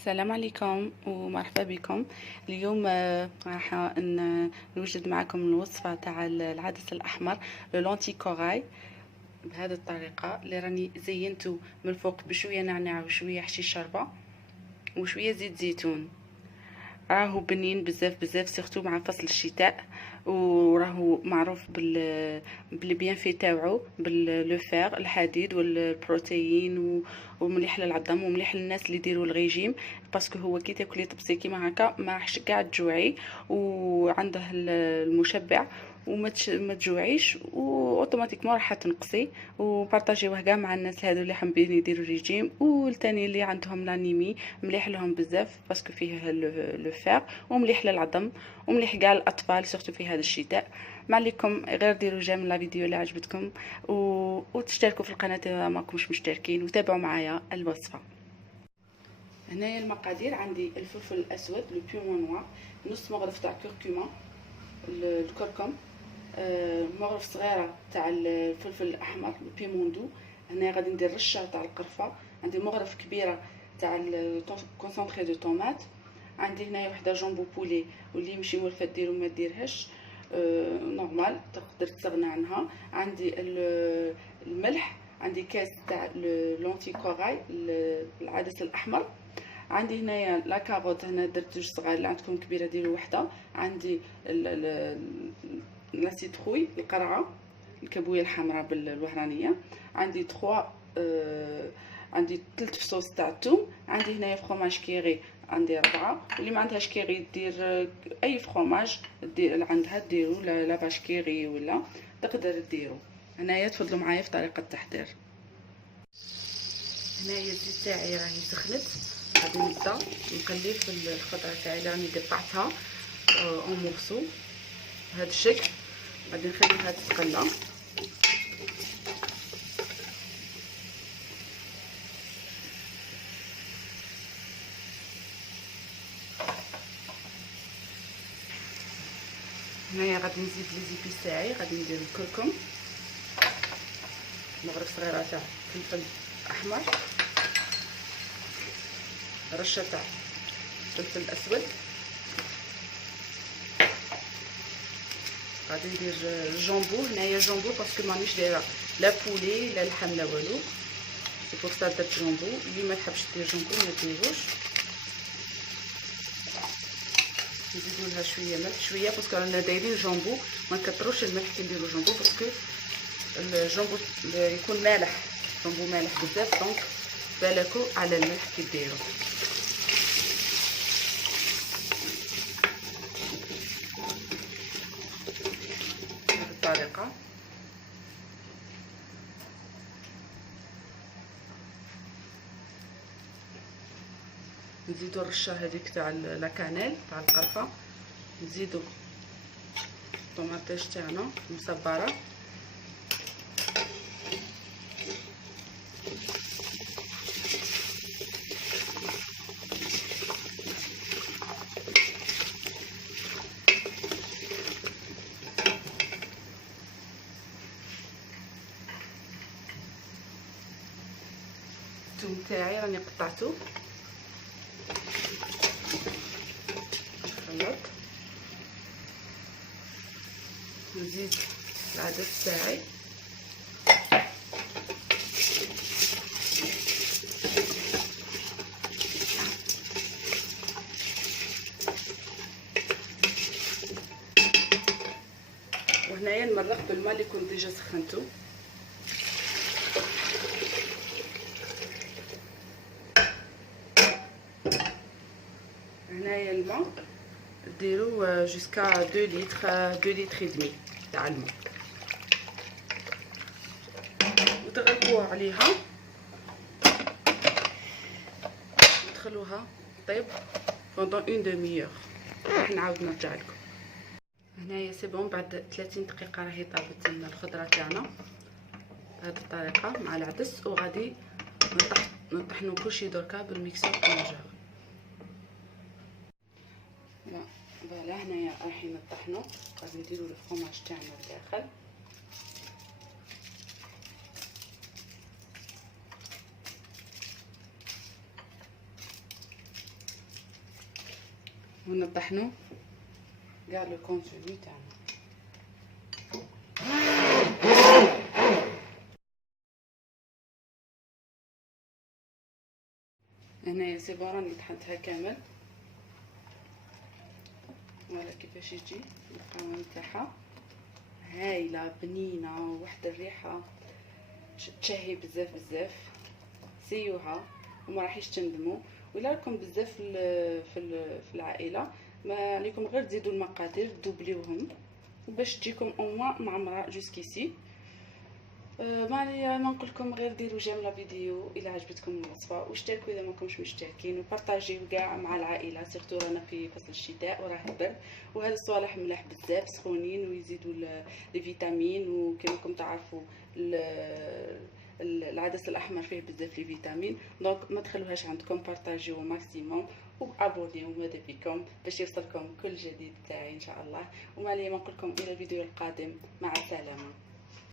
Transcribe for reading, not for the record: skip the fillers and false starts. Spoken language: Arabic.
السلام عليكم ومرحبا بكم. اليوم راح نوجد معكم الوصفة تاع العدس الأحمر لونتي كوراي بهذه الطريقة اللي راني زينته من فوق بشوية نعناع وشوية حشيش شوربة وشوية زيت زيتون. راهو بنين بزاف بزاف سيرتو مع فصل الشتاء، وراهو معروف بالبيانفي تاوعو باللوفير الحديد والبروتين ومليح للعظم ومليح للناس اللي يديروا الريجيم، باسكو هو كي تاكلي طبسي كيما هكا ما راحش كاع تجوعي وعنده المشبع وما تجوعيش واوتوماتيكمون راح تنقصي. وبارطاجيوه كاع مع الناس هادو اللي حابين يديروا ريجيم والتاني اللي عندهم لانيمي، مليح لهم بزاف باسكو فيه لو فير ومليح للعظم ومليح كاع الاطفال سورتو في هذا الشتاء. ما عليكم غير ديروا جيم لا فيديو اللي عجبتكم وتشتركوا في القناه اذا ما كنتوش مشتركين وتابعوا معايا الوصفه. هنايا المقادير: عندي الفلفل الاسود لو بيمون نوار، نص مغرف تاع كركمه، الكركم، مغرف صغيره تاع الفلفل الاحمر البيموندو. هنا غادي ندير رشه تاع القرفه، عندي مغرف كبيره تاع الكونسونطري دو طوماط، عندي هنايا وحده جامبو بولي واللي يمشي مولفه ديرو ما ديرهاش نورمال تقدر تستغنى عنها. عندي الملح، عندي كاس تاع لونتي كوراي العدس الاحمر، عندي هنايا لا كاروت، هنا درت جوج صغار، اللي عندكم كبيره ديروا وحده. عندي لا سيتروي القرعه الكابويه الحمراء بالوهرانيه، عندي 3 عندي 3 فصوص تاع الثوم، عندي هنايا فروماج كيري عندي 4، واللي ما عندهاش كيري دير اي فروماج دير عندها ديروا لا باش كيري ولا تقدر ديروا. هنايا تفضلوا معايا في طريقه التحضير. هنايا الزيت تاعي راهي سخنت، غادي نبدا نقلي في الخضره تاعي اللي راني قطعتها اون مورسو بهذا الشكل، غادي نخليها تتقلى. هنايا غادي نزيد لي زيبيس تاعي، غادي ندير الكركم، مغرف صغيره تاع فلفل احمر، رشه تاع فلفل اسود، غادي ندير الجامبو. هنايا جامبو باسكو مانيش دايره لا بولي لا لحم لا والو، سي بور سا درت جامبو. اللي ما تحبش دير جامبو ما ديروش. نزيدو لها شويه ملح شويه باسكو رانا دايرين جامبو، ما نكثروش الملح كي نديرو جامبو باسكو الجامبو يكون مالح، جامبو مالح بزاف، دونك بالكو على الملح كي ديرو. بهذه الطريقه نزيدو الرشه هذيك تاع لا كانيل تاع القرفه، نزيدو الطوماطيش تاعنا مصبره، الثوم تاعي راني قطعته، نخلط، نزيد العدس تاعي، وهنايا نمرق بالماء اللي كنت ديجا سخنته. هنايا الماء ديروا جوسكا 2 لتر 2 لتر دمي تاع الماء، وتغلقوا عليها وتخلوها طيب pendant une demi-heure. راح نعاود نرجع لكم. هنايا سي بون بعد 30 دقيقه راهي طابت لنا الخضره تاعنا بهذه الطريقه مع العدس، وغادي نطحنوا كلشي دركا بالميكسور كونجور. فوالا هنايا رايحين نطحنوا، غادي نديروا الفرماج تاعنا لداخل. ونطحنوا كاع لو كونتوني تاعنا. هنايا سي بون راني طحنتها كامل. فوالا كيفاش يجي القوام تاعها، هايله بنينه وواحد الريحه تشهي بزاف بزاف. سيوها وما راحيش تندموا. ولا راكم بزاف في العائله، ما عليكم غير تزيدوا المقادير دوبليوهم باش تجيكم او موان معمره جوسكيسي. ما عليا ما نقولكم غير ديروا جيم لا فيديو الى عجبتكم الوصفه، واشتركوا اذا ما كنتوش مشتركين، وبارطاجيو كاع مع العائله، سيرتو رانا في فصل الشتاء وراه البرد، وهذا الصوالح ملاح بزاف سخونين ويزيدوا لي فيتامين. وكما راكم تعرفوا العدس الاحمر فيه بزاف لي فيتامين، دونك ما تخلوهاش عندكم، بارطاجيو ماكسيموم وابونيو ماذا بكم باش يوصلكم كل جديد تاعي ان شاء الله. وما عليا ما نقولكم الى الفيديو القادم، مع السلامه.